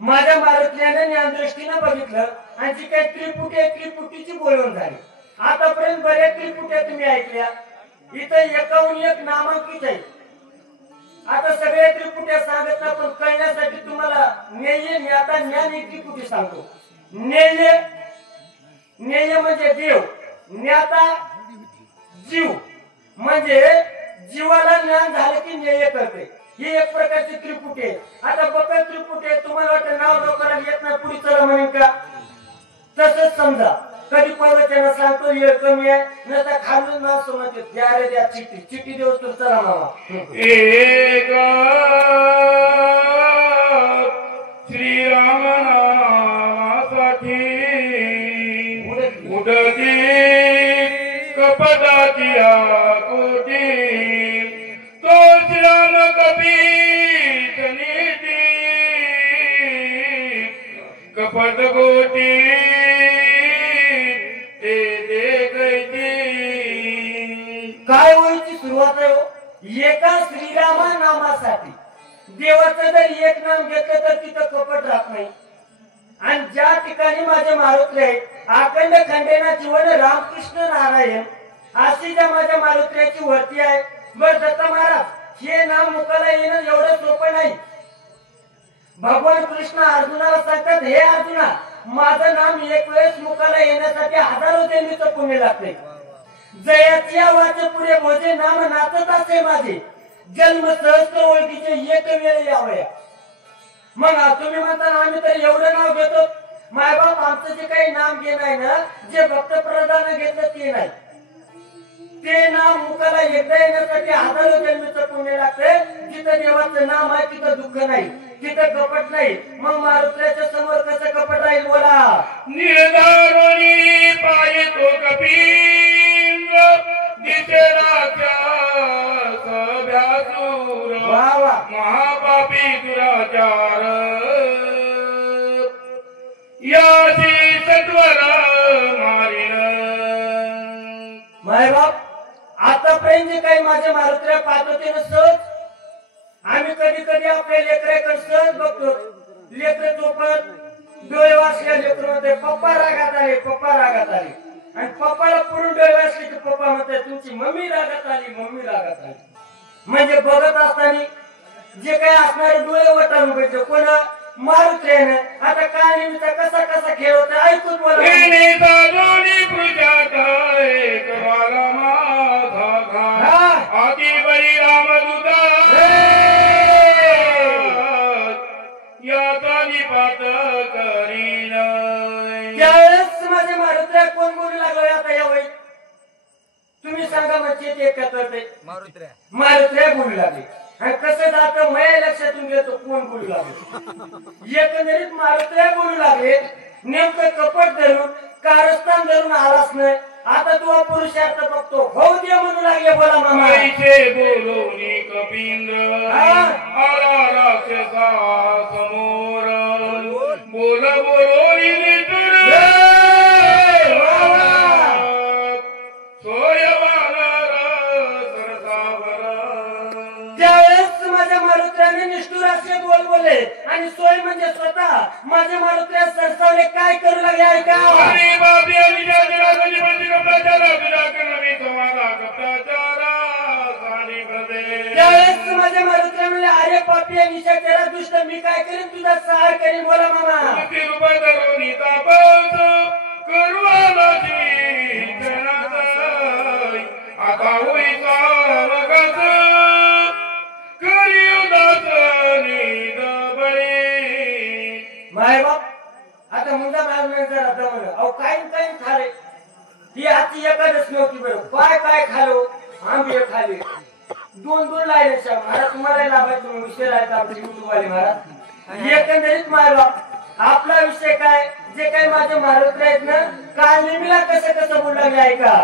माझ्या मारुतीने ज्ञानदृष्टीने बघितलं आणि जी काही त्रिपुटीची बोलवण झाली. आतापर्यंत बऱ्याच त्रिपुट्या तुम्ही ऐकल्या. इथं एकाहून एक नामांकित आहे. आता सगळ्या त्रिपुट्या सांगत ना, पण कळण्यासाठी तुम्हाला ज्ञेय आता ज्ञान ही त्रिपुटी सांगतो. ज्ञेय म्हणजे देव, ज्ञाता जीव, म्हणजे जीवाला ज्ञान झालं की ज्ञेय कळते. ही एक प्रकारची त्रिपुटी आहे. आता बकळ त्रिपुटी आहे. तुम्हाला वाटतं नाव डोक्याला येत नाही, पुढे चला म्हणेन का? तसंच समजा कधी प्रवचन सांगतो वेळ कमी आहे, नंतर खालून नाव समजते द्या चिठ्ठी देऊ तर चला मामा. एक श्रीराम नामासाठी उडती कपटाची आकुटी, तो श्रीराम कपीत नीती कपट गोटी काय व्हायची सुरुवात आहे हो? एका श्रीरामा नामासाठी देवाचं जर एक नाम घेतलं तर तिथं कपट राहत नाही. आणि ज्या ठिकाणी माझे मारुती आहे अखंड खंडेना जीवन रामकृष्ण नारायण अशी ज्या माझ्या मारुत्र्याची वरती आहे. बर दत्त महाराज हे नाम मुखाला येणं एवढं सोपं नाही. भगवान कृष्ण अर्जुनाला सांगतात, हे अर्जुना माझं नाम एक वेळेस मुखाला येण्यासाठी हजारो जन्मीचं पुण्य लागते. जयाच्या वाचे पुढे भोजे नाम नाचत असे माझे, जन्म सहस्त्र ओळखीचे एक वेळ यावया. मग तुम्ही म्हणता आम्ही तर एवढं नाव घेतो. मायबाप आमचं जे काही नाम घेणं आहे ना, जे भक्त प्रधान घेतलं ते नाही. ते नाम मुखाला एकदा येण्यासाठी हजारो जन्मीचं पुण्य लागते. जिथं देवाचं नाम आहे तिथं दुःख नाही, तिथं कपट नाही. मग मारुत्र्याच्या समोर कसं कपट राहील बोला? निर्धारोनी पायी तो कपींद्र दिसेराच्या सभ्यासूर महापापी दुराचार याची सत्वर मारिन. मायबाप आतापर्यंत जे काही माझ्या मारुत्र्या पाहत होते ना, सहज आम्ही कधी आपल्या लेकराकडे सहज बघतो. लेकर झोपत डोळे वाचल्या लेकर म्हणते पप्पा रागात आले, पप्पा रागात आले. आणि पप्पाला पुरून डोळे वाचले की पप्पा म्हणते तुमची मम्मी रागात आली, मम्मी रागात आली. म्हणजे बघत असताना जे काही असणारे डोळे वटारून बघितले कोण मारुत्र्याने. आता काळीचा कसा कसा खेळ होता ऐकून बोला. आदी बळी रामदूता याचा निपात करीन. त्यावेळेस माझे मारुत्र्या कोण बोलू लागले आता यावेळी? तुम्ही सांगा म्हणजे ते करते मारुत्र्या बोलू लागले. आणि कसं जातं माझ्या लक्षातून घेतो कोण बोलू लागले. एकंदरीत मारुत्र्या बोलू लागले. नेमकं कपट धरून कारस्थान धरून आलाच नाही. आता तू पुरुषार्थ बघतो होऊ दे म्हणू लागले. बोला मामा. बोलोनी कपिंद्र आला राक्षसा समोर बोल बोलोनी निठुर सोयवानर सरसावर. त्यावेळेस माझ्या मारुत्र्याने निष्ठुर असे बोले आणि सोय म्हणजे स्वतः माझ्या मारुत्र्या सरसावले काय करू लागले ऐका. त्यावेळेस माझ्या मारुत्र्या म्हणले अरे पापी निशाचरा दुष्ट मी काय करीन तुझा सहार करीन. बोला मामा. आता माय बाप आता मुंडा मारून जरा दमन अहो काय खाले. ही आजची एखादच नव्हती बरं. काय खालो आंबे खाले दोन लायले महाराज. तुम्हाला लाभायचं विषय राहायचा आपले युट्यूबवाले महाराज. एकंदरीत माय बाप आपला विषय काय जे काही माझे मारुत्रे आहेत ना काल नेहमीला कसं बोलला मी ऐका.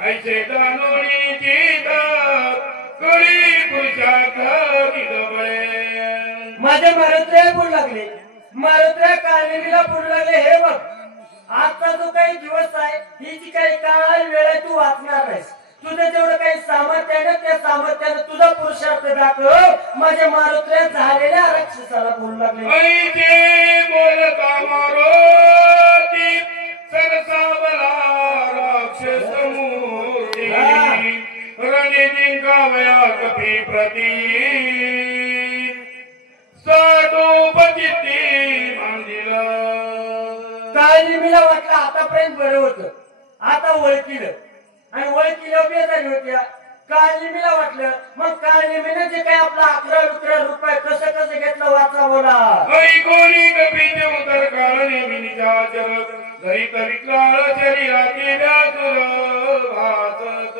ऐसे दानोरी जीता माझ्या मारुत्र्या बोलू लागले. मारुत्र्या काळनेमीला बोलू लागले हे बघ आजचा जो काही दिवस आहे ही जी काही काळ वेळ आहे तू वाचणार नाहीस. तुझं जेवढं काही सामर्थ्य आहे ना त्या सामर्थ्याने तुझा पुरुषार्थ दाखव माझ्या मारुतीला झालेल्या राक्षसाला बोलू लागले. आणि ते बोलता मारुती सरसावला राक्षस मूर्ती रणी जिंकावया कपी प्रती साठोपती मांदिल. काळनिमीला वाटलं आतापर्यंत बरं होतं, आता ओळखीलं आणि ओळखीला बेजारी होत्या. काळनिमीला वाटलं मग काळनिमीने जे काही आपला 11 रुपये कसं कसं घेतलं वाचा बोला. कोणी कपीचे उतर काळनिमीच्या चरत घरी तरी काळ शरीराची व्यासुर भासत.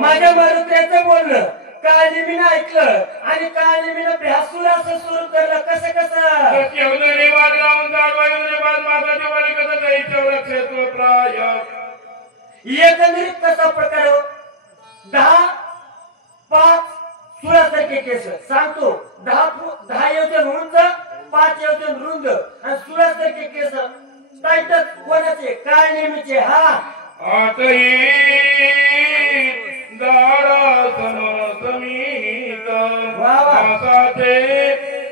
माझ्या मारुत्याचं बोलणं काळनिमीनं ऐकलं आणि काळनिमीनं भ्यासूर असं सुरू करलं. कसं कसं एकंदरीत कसा प्रकार हो? 10-5 सुरासारखे केस सांगतो. 10 योजन उंच, 5 योजन रुंद आणि सुरासारखे केस टाईटच. कोणाचे? काळनिमीचे. हा आठही दारासन समीत मासाचे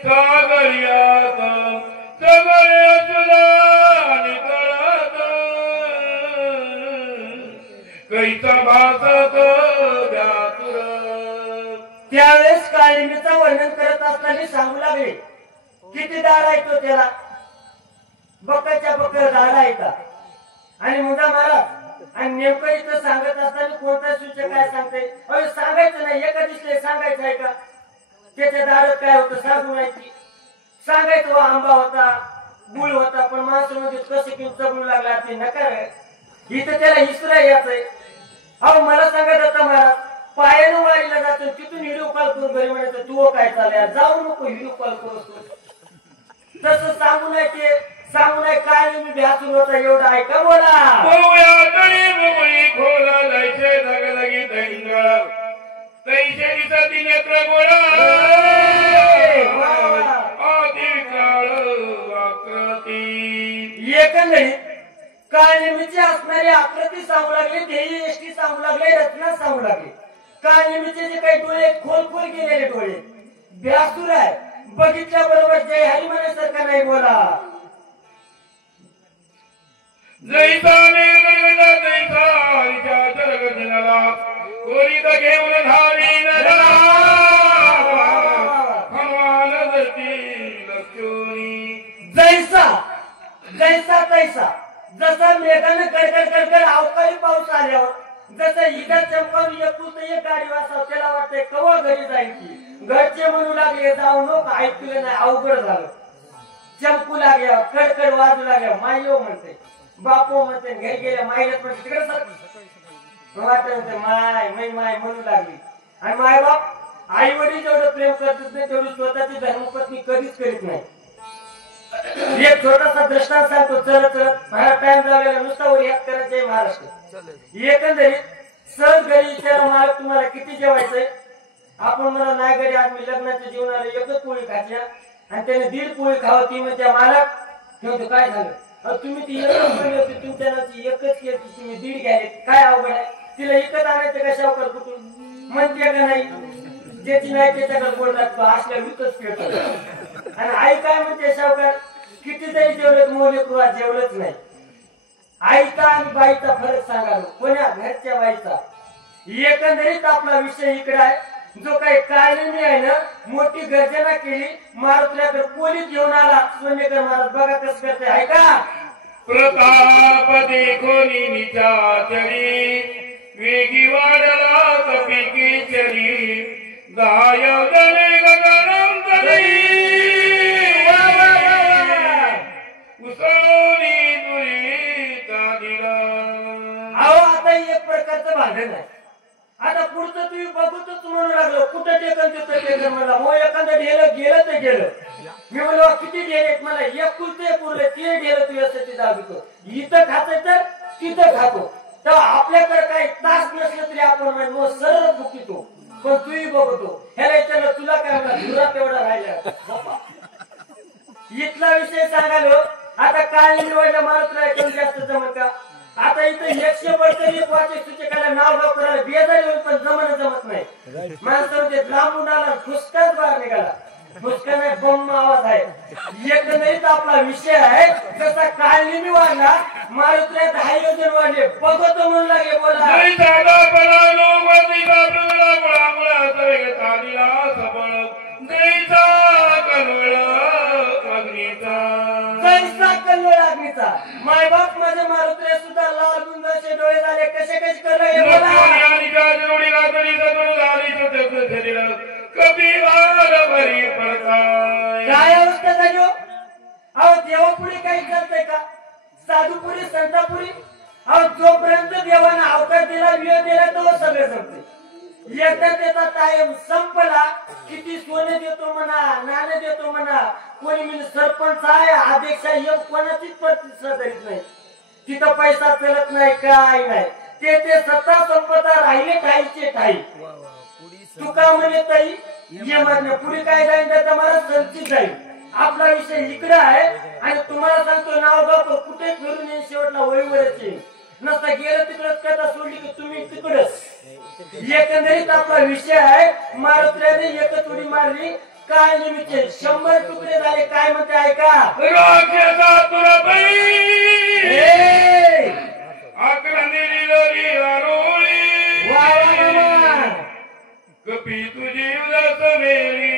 सागर्यात सगळे तुला नितळत कैचा भासत व्यासुर. त्यावेळेस काळनिमीचं वर्णन करत असताना सांगू लागले किती दार आहे तो त्याला. बकरच्या बकर दार आहे का आणि मुदा महाराज आणि नेमकं इथं सांगत असताना कोणता सूचक काय सांगते? अरे सांगायचं नाही, एका दिसले सांगायचं आहे का? त्याच्या दारात काय होतं सांगू माहिती. सांगायचं आंबा होता, गुळ होता, पण माणसामध्ये कसं किंवा चबळू लागला ते नकार. इथं त्याला हिसरा यायचंय. अहो मला सांगत होता महाराज पायानं वारीला जातो तिथून व्हिडिओ कॉल करून घरी म्हणायचं तू काय चालय जाऊ नको व्हिडिओ कॉल करू. तसं सांगू नाही ते सांगू नाही. काय मी भ्यासून होता एवढा ऐका बोला. खोला जायचे जागी दैंगळ तैसे दिसती नेत्र गोळा आदिकाळ आकृती. एकंदरीत काळनिमीची असणारी आकृती सांगू लागली, ध्येय एष्टी सांगू लागले, रचना सांगू लागली. काळनिमीचे जे काही डोळे खोल गेलेले डोळे भ्यासूर आहे. बघितल्या बरोबर जय हरी म्हणण्यासारखा नाही बोला. जैसा निर्गणला जैसा हरिच्या जगजनला कोरीत घेऊन धावी नला हनुमान दर्शी लक्ष्मी. जैसा जैसा तैसा. जसा मेघानं कडकड अवकाळी पाऊस आल्यावर जसं इथं चमकावून एक गाडी वाचाव त्याला वाटतंय कवा घरी जाईल की. घरचे म्हणू लागले जाऊ नको, ऐकलं नाही अवघड झालं. चमकू लागल्या कडकड वाजू लागल्या. मायो म्हणते बापो म्हणते घरी गेल्या मायला पण तिकडे वाटत होते माय माय म्हणू लागली. आणि माय बाप आई वडील जेवढं प्रेम करतात नाही तेवढी स्वतःची धर्मपत्नी कधीच करीत नाही. एक छोटासा दृष्टांत सांगतो. चलत मला टाइम झालेला नुसता वर याद करायचंय महाराष्ट्र. एकंदरीत सहज घरी विचार मला तुम्हाला किती जेवायचंय? आपण मला नाही घरी आज मी लग्नाच्या जेवणाला एकच पोळी खायची आणि त्याने 1.5 पोळी खावं. ती म्हणजे मालक ठेवतो काय झालं तुम्ही ती एकच बनली होती तुमच्या नावाची एकच केली तुम्ही 1.5 घ्याले काय अवघड आहे? तिला एकच आणायचं का शावकर कुठून म्हणते का नाही? ज्याची नाही त्याच्याकडे बोल टाकतो असल्या विकत खेळतो. आणि आई काय म्हणते शावकर किती जरी जेवलं मोले कुवा जेवलंच नाही. आईचा आणि बाईचा फरक सांगालो कोण्या घरच्या बाईचा. एकंदरीत आपला विषय इकडे आहे. जो काही काळनिमी आहे ना मोठी गर्जना केली मारुतीला पोलीस घेऊन आला सोनेकर महाराज. बघा कसं करते आहे का? प्रताप देखोनी निचाचरी वेगी वाढला कपिकी चरी दाय जने गगनम तरी उसळी दुरी तादिरा. अहो आता एक प्रकारचं भांडण आहे. आता पुढचं तुम्ही बघतच म्हणू लागलो कुठं टेकन तिथं टेकन मला मग एखादं गेलं तर गेलं. मी म्हणलो किती गेलेत मला एक कुलते पुरले ते गेलं तू यासाठी दाखवतो. इथं खातं तर तिथं खातो. तर आपल्याकडे काही तास नसलं तरी आपण मग सरळ दुखितो. पण तूही बघतो ह्याला विचारलं तुला काय म्हणा दुरात एवढा राहिला. इथला विषय सांगालो. आता काय निवडलं मारुतीला एकदम जास्त जमत का? आता इथं 100 एक वाचे सूचकाला नाव करायला बेजारी होईल पण जमत नाही. माणसाला मध्ये लांबून आला फुसकाच बाहेर निघाला. फुसका नाही बम आवाज आहे. एकंदरीत आपला विषय आहे जसा काळनिमी वाढला मारुतीला 10 योजन वाढले बघतो म्हणून लागे बोला. नाही साधा पळालो वरतीचा प्रगळा मुळा सवे तालीला सबळ जैसा कलवळ अग्नीचा. जैसा कलवळ अग्नीचा. मायबाप माझे मारुतीला सुद्धा लाल गुंजाचे डोळे झाले कसे कसे करले बोला. आणि जोडी रात्री सदरू झाली सत्य शरीर कभी वार भरी पडताय. काय अवस्था झाली हो? अहो देवापुरी काही चालतंय का? साधुपुरी संतापुरी. अहो जोपर्यंत देवाने अवतार दिला वियोग दिला तो सगळे जमते. एकदा त्याचा टाइम संपला किती सोने देतो म्हणा नाणे देतो म्हणा कोणी म्हणजे सरपंच आहे अध्यक्ष आहे कोणाचीच प्रतिष्ठा करीत नाही. तिथं पैसा चलत नाही काय नाही. ते सत्ता संपदा राहिले ठाईचे ठाई. तुका म्हणे ताई ये म्हणणे पुढे काय जाईल तर मला संचित जाईल. आपला विषय इकडे आहे आणि तुम्हाला सांगतो नाव बाप कुठे फिरून येईल शेवटला वळीवरच येईल. नसता गेलं तिकडच कथा सोडली की तुम्ही तिकडच. एकंदरीत आपला विषय आहे मारुतीने एकच उडी मारली काय निमित्त 100 तुकडे झाले. काय म्हणते ऐका. राक्षसा तुरबाई आक्रंदिली लरी आरोळी वा वा वा. कपी तुझी उदास मेरी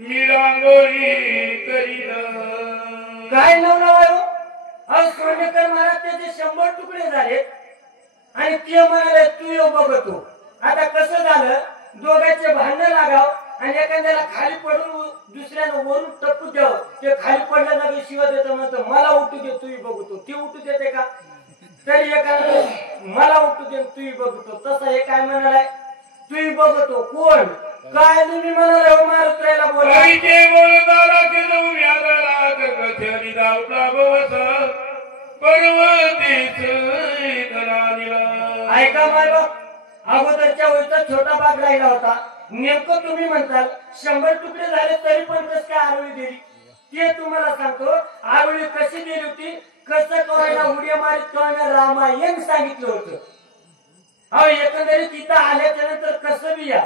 मी रांगोळी करीन. काय नवनाव आहे हो? अहो सोंडेकर महाराज त्याचे 100 तुकडे झाले आणि ते म्हणाले तू येऊ बघतो. आता कसं झालं दोघांचे भांडण लागाव आणि एखाद्याला खाली पडून दुसऱ्यानं वरून टप्पू द्याव. ते खाली पडल्या जागी शिवा देतो म्हणतो मला उठू दे तूही बघतो. ते उठू देते का? तरी एखादा मला उठू दे तूही बघतो. तसं हे काय म्हणालाय तूही बघतो कोण काय तुम्ही म्हणाले हो मारुतीला बोला. बोलताना जाऊन याला कथरी दावला बवस पर्वतीच ऐका माय बाप अगोदरच्या वेळेचा छोटा भाग राहिला होता. नेमकं तुम्ही म्हणताल 100 तुकडे झाले तरी पण कसं काय आरोळी दिली ते तुम्हाला सांगतो. आरोळी कशी दिली होती कसं कवायला उड्या मारीत कवायला रामायण सांगितलं होतं. अहो एकंदरीत तिथं आल्याच्या नंतर कसं बी या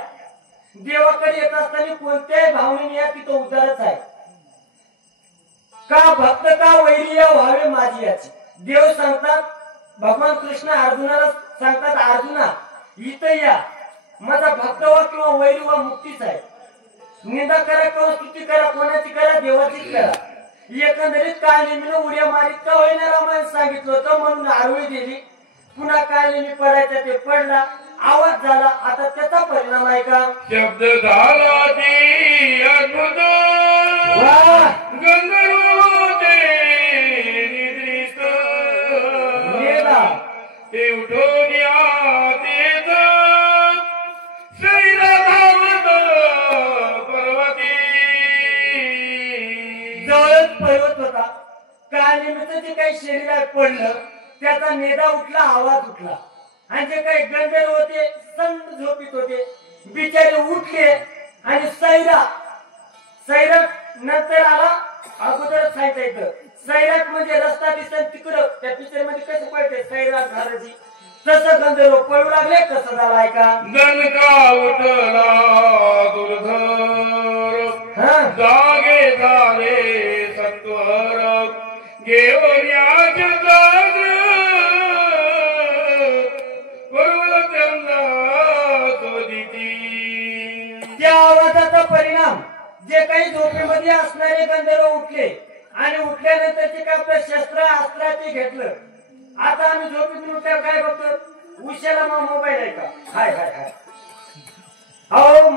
देवाकडे येत असताना कोणत्याही भावनेने या तिथं उदारच आहे. का भक्त का वैर्य व्हावे माझी याची देव सांगतात. भगवान कृष्ण अर्जुनाला सांगतात अर्जुना इथं या माझा भक्त व्हा किंवा वैरी व्हा मुक्तीच आहे. निंदा करा किंवा स्तुती करा कोणाची करा देवाचीच करा. एकंदरीत काय नेहमी उड्या मारीत का होईना रामायण सांगितलं होतं म्हणून आरोळी दिली. पुन्हा काय नेहमी पडायचं ते पडला आवाज झाला. आता त्याचा परिणाम आहे का शब्द झाला ते अद्भुत गंधर्वते निद्रित ते उठून यातेत शरीरा धावत पर्वती. जवळच पर्वत होता. काय निमित्त जे काही शरीरात पडलं त्याचा नेदा उठला आवाज उठला आणि जे काही गंधर्व होते संत झोपीत होते बिचारे उठले आणि सैराट नंतर आला. अगोदरच सांगता येतं सैराट म्हणजे रस्ता दिसत तिकडं त्या पिक्चर मध्ये कसं पळते सैराट घालायची तसं गंधर्व पळू लागले. कसं झालं ऐका. दणका उठला दुर्धर जागे झाले सत्वर घेऊन त्या आवाजाचा परिणाम जे काही झोपेमध्ये असणारे गंधर्व उठले आणि उठल्यानंतर ते आपलं शस्त्र अस्त्र ते घेतलं. आता आम्ही झोपेतून उठल्यावर काय बघतो उशाला मोबाईल आहे का हाय हाय हाय. अहो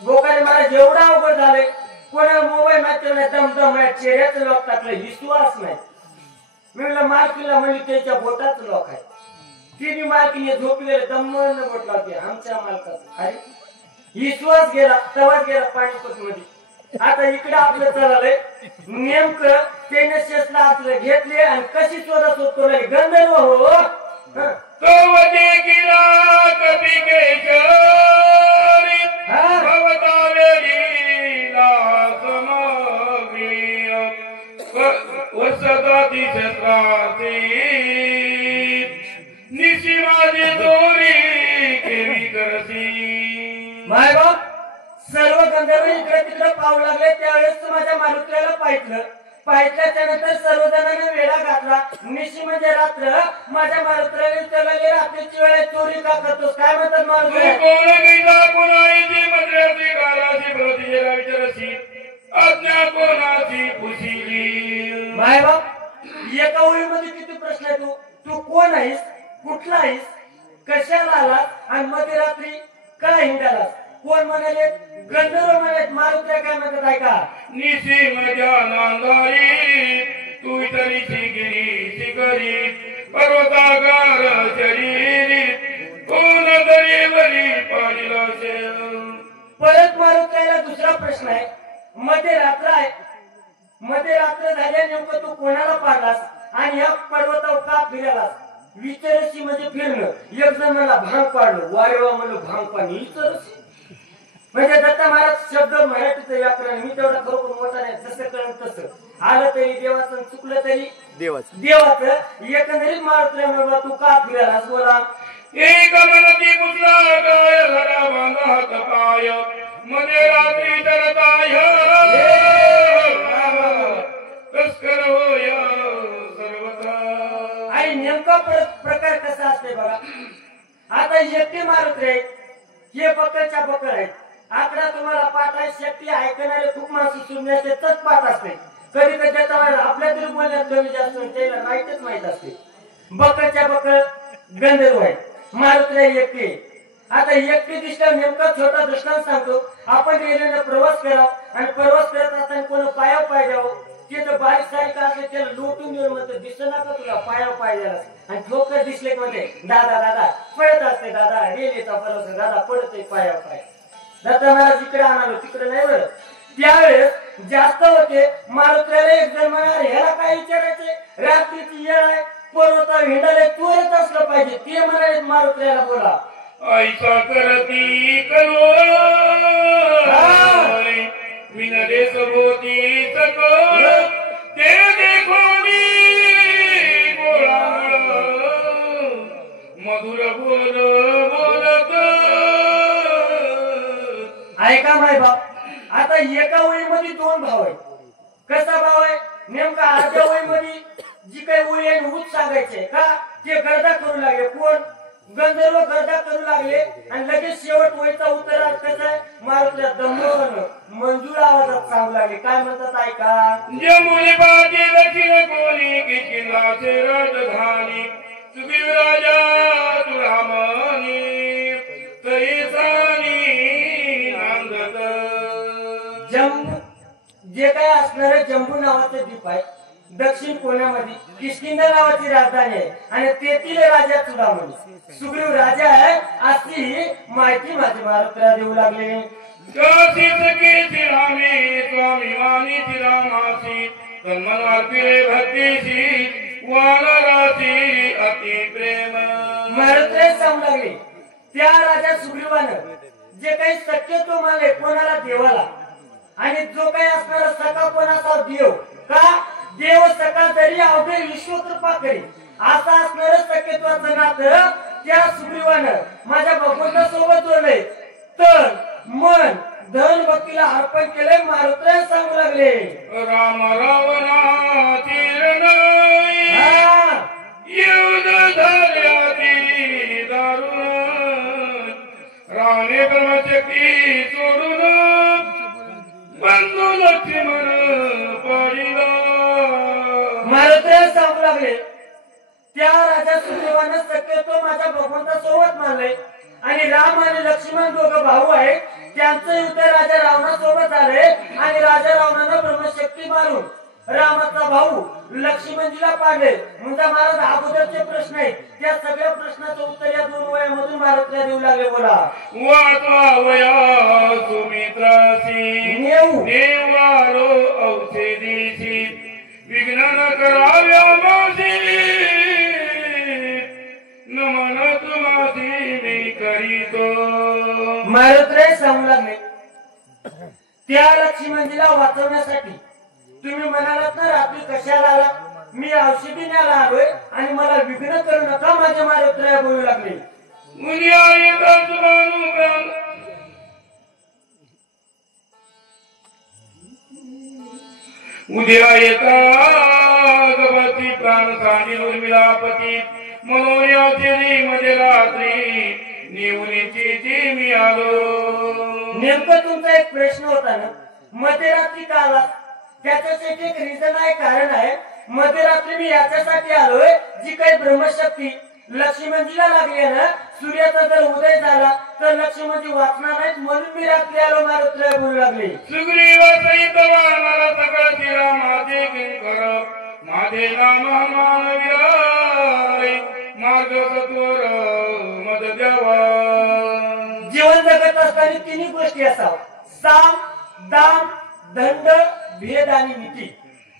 गोकाले मला जेवढा अवघड झालंय कोणा मोबाईल मात्र नाही दमदम चेहऱ्याचं लॉक टाकलं विश्वास नाही. मी म्हणलं मालकीला म्हणली त्याच्या बोटाचं लॉक आहे. ती बी मालकीने झोपी गेले दमन बोट लावते आमच्या मालकाचं. अरे विश्वास गेला तवाच गेला पाणीपत मध्ये. आता इकडे आपलं चाललंय नेमकं त्याने शस्त्र असलं घेतले आणि कशी शोधा शोधतो नाही गंधर्व हो. निशी माझी दोरी केली करसी माय बाप सर्व गंधर्व इकडे तिकडे पाहू लागले. त्यावेळेस माझ्या मारुतीला पाहिल्याच्या नंतर सर्वजणांनी वेढा घातला. निशी म्हणजे रात्र. माझ्या मारुतीला विचारले रात्रीची वेळ चोरी का करतोस? काय म्हणतात मारुती? माय बाप एका ओळीमध्ये किती प्रश्न आहे. तू कोण आहेस? कुठला आहेस? कशाला आलास? आणि मध्यरात्री का हिंडालास? कोण म्हणाले? गंधर्व म्हणाले. मारुती काय म्हणतात ऐका. निशी मजा नांदारी तू तरी शिगिरी शिखरी पर्वतागार शरीरी कोण दरी बरी पाहिला परत मारुतीला दुसरा प्रश्न आहे. मध्यरात्र आहे. मध्यरात्र झाल्या नेमकं तू कोणाला पाडलास आणि या पर्वतावर का फिरालास? विचारशी म्हणजे फिरणं. एक जण मला भांग पाडलं. वारे वा म्हणलं भांग पाणी विचारशी म्हणजे दत्ता महाराज शब्द मराठीचं व्याकरण मी तेवढा खरोखर मोठा नाही. जसं कळलं तसं आलं तरी देवाचं चुकलं तरी देवाचं. एकंदरीत मारुतीला तू का फिरालास? बोला. एक मनती पुसला गाय घरा बांधा तपाय मध्ये रात्री तरताय तस्कर होय सर्वथा. आणि नेमका प्रकार कसा असते बघा. आता एकटे मारुती आहेत. हे बकरच्या बकर आहेत. आकडा तुम्हाला पाठ आहे. शक्ती ऐकणारे खूप माणसं सुरण्याचे तच पाठ असते. कधी कधी आपल्या तरी बोलण्यात कमी जास्त त्याला माहितच माहित असते. बकरच्या बकर गंधर्व आहेत. मारुतीला एकटे. आता एकटे दिसल्यावर नेमका छोटा दृष्टांत सांगतो. आपण रेल्वेने प्रवास करा आणि प्रवास करत असताना कोण पायावर पाय द्यावं. ते तर बारीक सारीक असले त्याला लोटून घेऊन म्हणतो दिसत नका तुला पायावर पाय द्याला. आणि ठोकर दिसले कोणते दादा दादा पडत असते. दादा रेल्वेचा प्रवास दादा पडत पायावर पाय. दत्ता महाराज इकडे आणालो तिकडे नाही बरं. त्यावेळेस जास्त होते. मारुतीला एक जण म्हणाले ह्याला काय विचारायचे? रात्रीची वेळ आहे. पर्वतावर हिंडायला चोरत असलं पाहिजे. ते म्हणाले मारुतीला बोला. ऐसा करती करो विनरे सभोती सको ते देखोनी बोला मधुर बोल बोलत. ऐका माय बाप. आता एका ओळीमध्ये दोन भाव आहेत. कसा भाव आहे? नेमका अर्ध्या ओळीमध्ये जी काही ओळी आहे ऊच सांगायचे का ते गर्दा करू लागले. कोण? गंधर्व गर्दा करू लागले. आणि लगेच शेवट ओळीचा उत्तर कसा आहे? मारुतीला दमवणं मंजूर आवाजात सांगू लागले. काय म्हणतात ऐका. जमुनी बाजी दक्षिण कोणी किल्लाचे राजधानी सुग्रीव राजा तुरामणी तैसानी नांदत. जम्बू जे काय असणार जम्बू नावाचं द्वीप आहे. दक्षिण कोण्यामध्ये किष्किंधा नावाची राजधानी आहे. आणि तेथील राजा चुडामणी सुग्रीव राजा आहे अशी माहिती माझे मारुतीला देऊ लागले. स्वामी मानी रामासी तन्मनार्पिले भक्तीशी वानराची अति प्रेम. मारुतीला सांगू लागले त्या राजा सुग्रीवानं जे काही सत्य तो मानले कोणाला देवाला आणि जो काही असणारा सखा कोण असा देव का देव सखा जरी अवघे विश्व कृपा करी असा असणार सख्यत्वाचं नातं त्या सुग्रीवानं माझ्या भगवंतासोबत जोडले. तर मन धन भक्तीला अर्पण केले. मारुतीला सांगू लागले राम रावणा चिरणाई युद्ध झाल्याती दारुण रावणे ब्रह्मशक्ती सोडून बंधू लक्ष्मण पडिला. मारुतीला सांगू लागले त्या राजा सुग्रीवानं शक्यतो माझ्या भगवंतासोबत मानले. आणि राम आणि लक्ष्मण दोघं भाऊ आहेत. त्यांचं युद्ध राजा रावणासोबत झाले. आणि राजा रावणानं ब्रह्मशक्ती मारून रामाचा भाऊ लक्ष्मणजीला पाडले. म्हणजे महाराज अगोदरचे प्रश्न आहेत त्या सगळ्या प्रश्नाचं उत्तर या दोन वयामधून मारुतीला देऊ लागले. बोला. वाचवा वया सुमित्रासी नेवारो औषधीशी विघ्न न कराव्या मासी नमन तुमासी मी करीतो. मारुतीला सांगू लागले त्या लक्ष्मणजीला वाचवण्यासाठी तुम्ही म्हणालात ना रात्री कशाला आला? मी औषधी न्यायला आलोय आणि मला विघ्न करू नका माझ्या मारुतीला बोलू लागले. उद्या येता गवती प्राण सांडी उर्मिलापती मनोयाची मध्ये रात्री निवणीची जी मी आलो. नेमकं तुमचा एक प्रश्न होता ना, मध्यरात्री का आला? त्याच्यासाठी एक रिझन आहे, कारण आहे. मध्यरात्री मी याच्यासाठी आलोय, जी काही ब्रह्मशक्ती लक्ष्मणजीला लागली आहे ना, सूर्याचा जर उदय झाला तर लक्ष्मणजी वाचणार नाहीत, म्हणून मी रात्री आलो. मारुतीला बोलू लागले. सुग्रीवासहित वानर सकळ श्रीरामाचे किंकर माझे नाम हनुमान विरारे मार्ग सत्वर मद द्यावा. जीवन जगत असताना तिन्ही गोष्टी असावं: साम, दाम, दंड, भेद आणि नीती.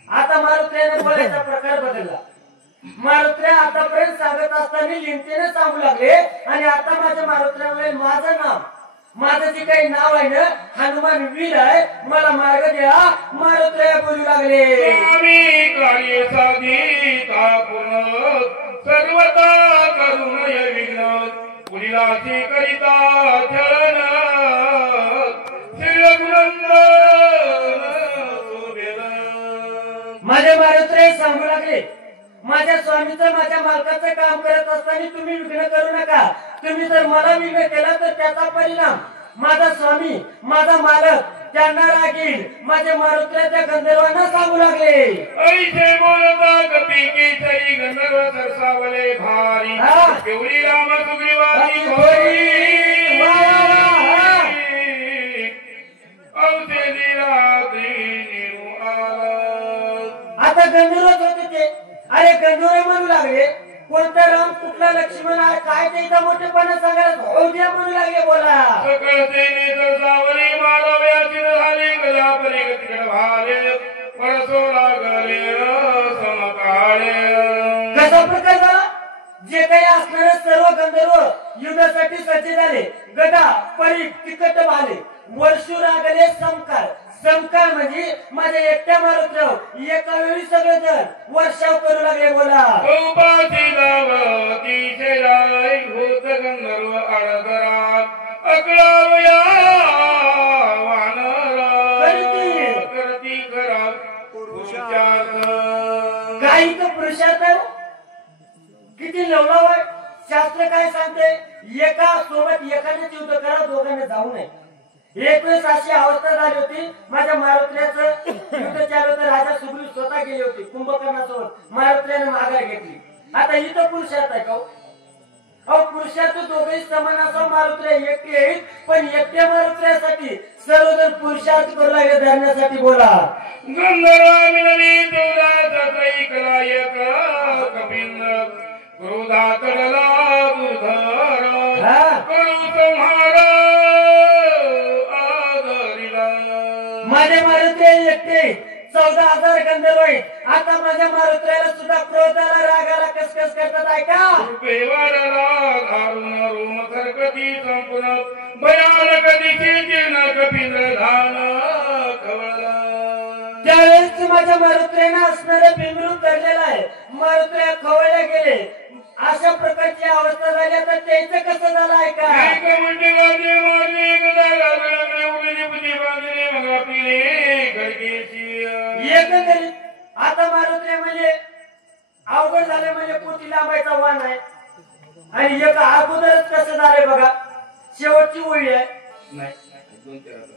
आता मारुतीने बोलायचा प्रकार बदलला. मारुती आतापर्यंत सांगत असताना लिमतीने सांगू लागले, आणि आता माझ्या मारुतीने माझं नाव, माझं जे काही नाव आहे ना, हनुमान वीर आहे, मला मार्ग द्या. मारुती बोलू लागले. स्वामी कार्य साधिता पूर्ण सर्वता करुण विघ्न पुढीलाशी करिता चरण श्री माझ्या मारुती सांगू लागले, माझ्या स्वामीचं, माझ्या मालकाचं काम करत असताना तुम्ही विघ्न करू नका. तुम्ही जर मला विघ्न केला तर त्याचा परिणाम माझा स्वामी, माझा मालक त्यांना रागील. माझ्या मारुतीला त्या गंधर्वांना सांगू लागले. ऐसे बोलता कपी केसरी गंधर्व सरसावले भारी केवढी राम सुग्रीवाची घोरी औषधी रात्री निरू आला. आता गंधर्वच होते ते. अरे गंधर्व म्हणू लागले, कोणता राम, कुठला लक्ष्मण आहे, काय त्याचा मोठेपणा सांगायला होऊ द्या म्हणू लागले. बोला. सकळ सेने सरसावली मारव्याची झाली गजा परी गतिकड भाले परसो लागले समकाळे. कसा प्रकार झाला? जे काही असणारे सर्व गंधर्व युद्धासाठी सज्ज झाले. गदा, परी, तिकट भाले, वर्षू लागले समकार. समकार म्हणजे माझ्या एकट्या मारुतीवर एका वेळी सगळे जण वर्षाव करू लागले. बोला. उपाशी गावती शेराई होत गंधर्व अडदरात अकळावया वानरा करती करा पुरुषार्थ. काही तर पुरुषार्थ आहे. किती लवलाव आहे. शास्त्र काय सांगते? एका सोबत एकानेच युद्ध करा, दोघांना जाऊ नये. एक वेळेस अशी अवस्था झाली होती, माझ्या मारुतीचं युद्ध चालू होतं. राजा सुग्रीव स्वतः गेले होते कुंभकर्णासोबत. मारुतीने माघार घेतली. आता इथं पुरुषार्थ आहे का? अहो पुरुषार्थ दोघेही समान असा. मारुती एकटे येईल, पण एकट्या मारुतीसाठी सर्वजण पुरुषार्थ करू लागले धरण्यासाठी. बोला. गंधर्व मिळली देवदाचा त्रैकलायक कपिंद्र क्रोधात डला दुधर करू संहार आदरिला. माझ्या मारुती एकटे 14,000 गंधर्व आहेत. आता माझ्या मारुतीला सुद्धा क्रोधाला, रागाला कसकस करतात. ऐका. वाढला धारून रोम सरकती संपूर्ण भयानक दिशेचे न कपिंद्र धान खवळला. त्यावेळेस माझ्या मारुतीने असणारं बिंबरून धरलेलं आहे. मारुती खवळले गेले. अशा प्रकारची अवस्था झाली. आता त्याचं कसं झालं ऐका. एक म्हणजे गाजे मारले गदा लागले उडली बुद्धी बांधली मग पिले गडगेची. एकंदरीत आता मारुती म्हणजे अवघड झाले. म्हणजे पोती लांबायचा वाण आहे. आणि एक अगोदरच कसं झालंय बघा. शेवटची ओळी आहे.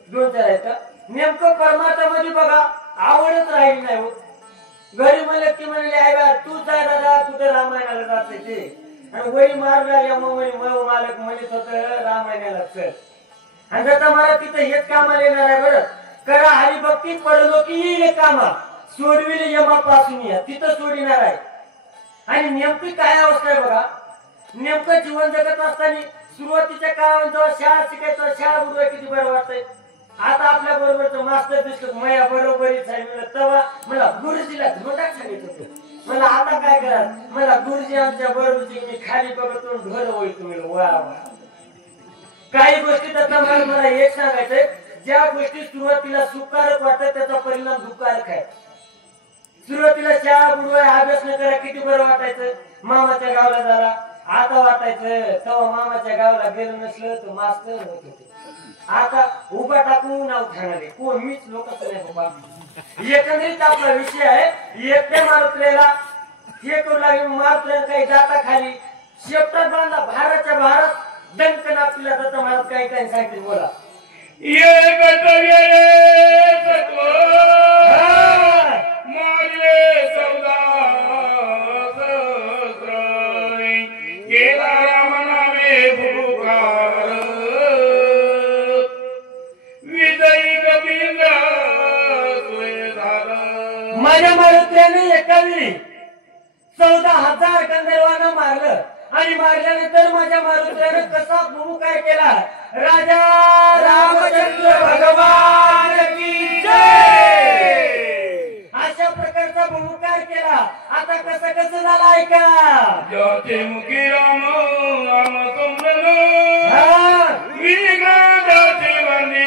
दोन चार आहेत का? नेमकं परमार्थामध्ये बघा आवडच राहिली नाही हो. घरी म्हणले की म्हणले आई बा तू जा दादा, कुठे रामायणाला जाते ते. आणि वही मारू लागल्या मग मालक म्हणत होत रामायणाला चल. आणि आता मला तिथं हेच कामाला येणार आहे. बरं करा हरिभक्ती परलोकी येईल कामा सोडविले यमापासून या तिथं सोडणार आहे. आणि नेमकी काय अवस्था आहे बघा. नेमकं जीवन जगत असताना सुरुवातीच्या काळात जेव्हा शाळा शिकायचं, शाळा बुडवाय किती बरं वाटतंय. आता आपल्या बरोबरच मास्तर दिसतो मया बरोबरीच आहे. मला तेव्हा मला गुरुजीला धोटा सांगितलं होतं. मला आता काय करा, मला गुरुजी आमच्या बरोबरची मी खाली बघतो घर होईल तुम्ही. वा वा. काही गोष्टी त्याचा मला एक सांगायचंय. ज्या गोष्टी सुरुवातीला सुखकारक वाटतात त्याचा परिणाम दुःखकारक आहे. सुरुवातीला शाळा बुडवाय अभ्यास न करा किती बरं वाटायचं. मामाच्या गावाला झाला आता वाटायचं तेव्हा मामाच्या गावाला गेलं नसलं तर मास्तर होत होते. आता उभा टाकून नाव खाणारे कोण मीच लोक नाही बाबा. एकंदरीत आपला विषय आहे एकट्या मारुत्र्याला हे करू लागले मारुत्र्याला काही जाता खाली शेपटात बांधला भारच्या भारत दणकन आपल्याला जाता महाराज काही काही सांगितले बोला माझ्या मारुत्र्याने एका वेळी 14,000 गंधर्वांना मारलं आणि मारल्यानंतर माझ्या मारुत्र्यानं कसा भूमुकार केला राजा रामचंद्र भगवान की जय अशा प्रकारचा भूमुकार केला आता कसं कसं झालं ऐका जाते मुखी राम राम समरण जाते वंदी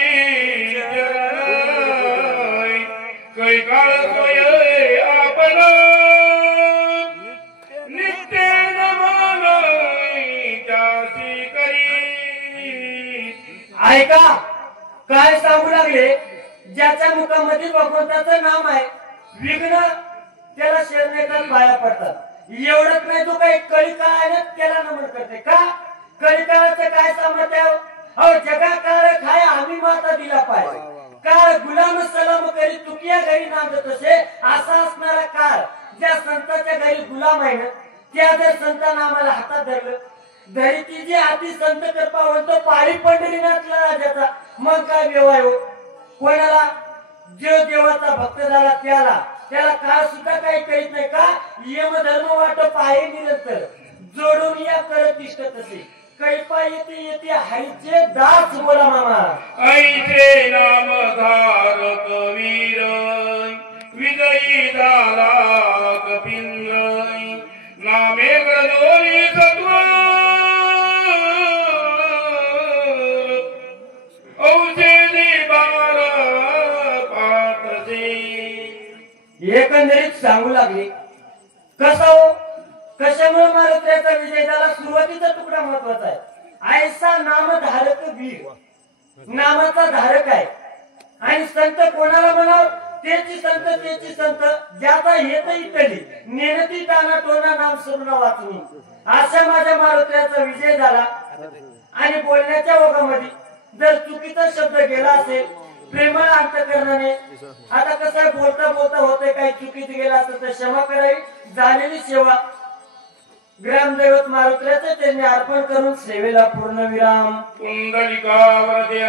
कै काळ सोय आपण नित्य नमन त्याची करी ऐका काय सांगू लागले ज्याच्या मुखामध्ये भगवंताचं नाम आहे विघ्न त्याला शरणेतात पाया पडतात एवढंच नाही तो काही कळीकाळाने त्याला नमन करते का कळीकाळाचं काय सामर्थ्य अहो जगा काळ खाय आम्ही माता दिला पाहिजे काळ गुलाम सलाम करी तुकिया घरी नांद तसे असा असणारा काळ ज्या संतांच्या घरी गुलाम आहे ना त्या जर संतांना आम्हाला हातात धरलं धरीची जी हाती संत कृपा म्हणतो पाळी पंढरीनाथला राजाचा मग काय व्यवहार हो कोणाला जो देवाचा भक्त झाला त्याला काळ सुद्धा काही करीत नाही का यम धर्म वाट पायी निरंतर जोडून या करत इष्ट तसे कैपा येते येते हरीचे दास बोला मामा ऐसे नाम धारक वीर विजयी झाला कपिंद्र नामे गणोरी सत्व औषधी बार पात्रसे एकंदरीत सांगू लागले कसा हो कशामुळे मारुत्र्याचा विजय झाला सुरुवातीचा तुकडा महत्वाचा आहे ऐसा नामधारक वीर नामाचा धारक आहे आणि संत कोणाला म्हणाव तेची संत ज्याचा हेत इटली नेनती ताना टोना नाम सुरुना वाचून अशा माझ्या मारुत्र्याचा विजय झाला आणि बोलण्याच्या ओघामध्ये जर चुकीचा शब्द गेला असेल प्रेमळ अंतकरणाने आता कसं बोलता बोलता होते काही चुकीच गेला असेल तर क्षमा करावी झालेली सेवा ग्रामदैवत मारुत्र्याचे त्यांनी अर्पण करून सेवेला पूर्ण विराम कुंडलिका वरदे